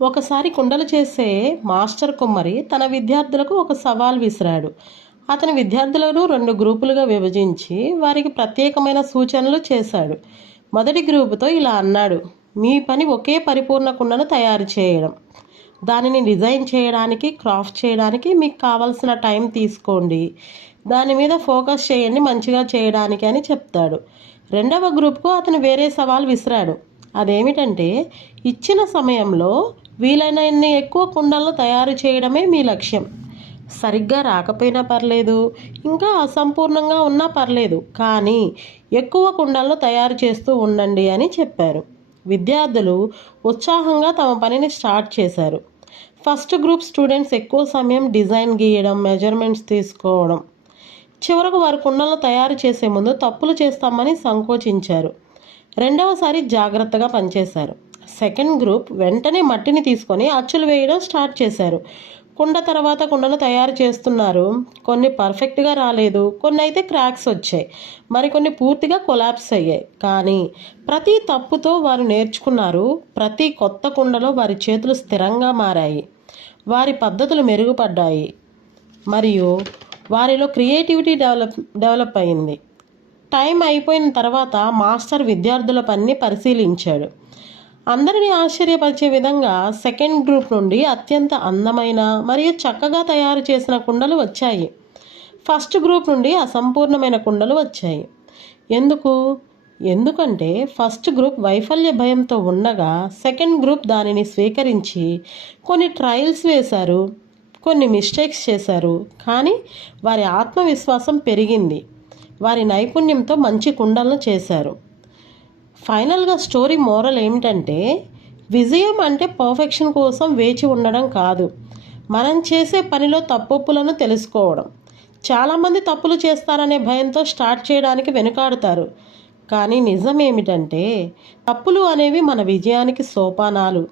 ఒకసారి కుండలు చేసే మాస్టర్ కుమ్మరి తన విద్యార్థులకు ఒక సవాల్ విసిరాడు. అతని విద్యార్థులను 2 గ్రూపులుగా విభజించి వారికి ప్రత్యేకమైన సూచనలు చేశాడు. మొదటి గ్రూపుతో ఇలా అన్నాడు: మీ పని ఒకే పరిపూర్ణ కుండను తయారు చేయడం. దానిని డిజైన్ చేయడానికి, క్రాఫ్ట్ చేయడానికి మీకు కావలసిన టైం తీసుకోండి. దాని మీద ఫోకస్ చేయండి మంచిగా చేయడానికి అని చెప్తాడు. రెండవ గ్రూప్కు అతను వేరే సవాల్ విసిరాడు. అదేమిటంటే, ఇచ్చిన సమయంలో వీలైనన్ని ఎక్కువ కుండలను తయారు చేయడమే మీ లక్ష్యం. సరిగ్గా రాకపోయినా పర్లేదు, ఇంకా అసంపూర్ణంగా ఉన్నా పర్లేదు, కానీ ఎక్కువ కుండలను తయారు చేస్తూ ఉండండి అని చెప్పారు. విద్యార్థులు ఉత్సాహంగా తమ పనిని స్టార్ట్ చేశారు. ఫస్ట్ గ్రూప్ స్టూడెంట్స్ ఎక్కువ సమయం డిజైన్ గీయడం, మెజర్మెంట్స్ తీసుకోవడం. చివరకు వారు కుండలను తయారు చేసే ముందు తప్పులు చేస్తామని సంకోచించారు. రెండవసారి జాగ్రత్తగా పనిచేశారు. సెకండ్ గ్రూప్ వెంటనే మట్టిని తీసుకొని అచ్చులు వేయడం స్టార్ట్ చేశారు. కుండ తర్వాత కుండను తయారు చేస్తున్నారు. కొన్ని పర్ఫెక్ట్గా రాలేదు, కొన్ని అయితే క్రాక్స్ వచ్చాయి, మరికొన్ని పూర్తిగా కొలాప్స్ అయ్యాయి. కానీ ప్రతి తప్పుతో వారు నేర్చుకున్నారు. ప్రతి కొత్త కుండలో వారి చేతులు స్థిరంగా మారాయి, వారి పద్ధతులు మెరుగుపడ్డాయి, మరియు వారిలో క్రియేటివిటీ డెవలప్ అయింది. టైం అయిపోయిన తర్వాత మాస్టర్ విద్యార్థుల పనిని పరిశీలించాడు. అందరినీ ఆశ్చర్యపరిచే విధంగా సెకండ్ గ్రూప్ నుండి అత్యంత అందమైన మరియు చక్కగా తయారు చేసిన కుండలు వచ్చాయి. ఫస్ట్ గ్రూప్ నుండి అసంపూర్ణమైన కుండలు వచ్చాయి. ఎందుకంటే ఫస్ట్ గ్రూప్ వైఫల్య భయంతో ఉండగా సెకండ్ గ్రూప్ దానిని స్వీకరించి కొన్ని ట్రయల్స్ వేశారు, కొన్ని మిస్టేక్స్ చేశారు. కానీ వారి ఆత్మవిశ్వాసం పెరిగింది, వారి నైపుణ్యంతో మంచి కుండలను చేశారు. ఫైనల్గా స్టోరీ మోరల్ ఏమిటంటే, విజయం అంటే పర్ఫెక్షన్ కోసం వేచి ఉండడం కాదు, మనం చేసే పనిలో తప్పులను తెలుసుకోవడం. చాలామంది తప్పులు చేస్తారనే భయంతో స్టార్ట్ చేయడానికి వెనుకాడుతారు. కానీ నిజం ఏమిటంటే, తప్పులు అనేవి మన విజయానికి సోపానాలు.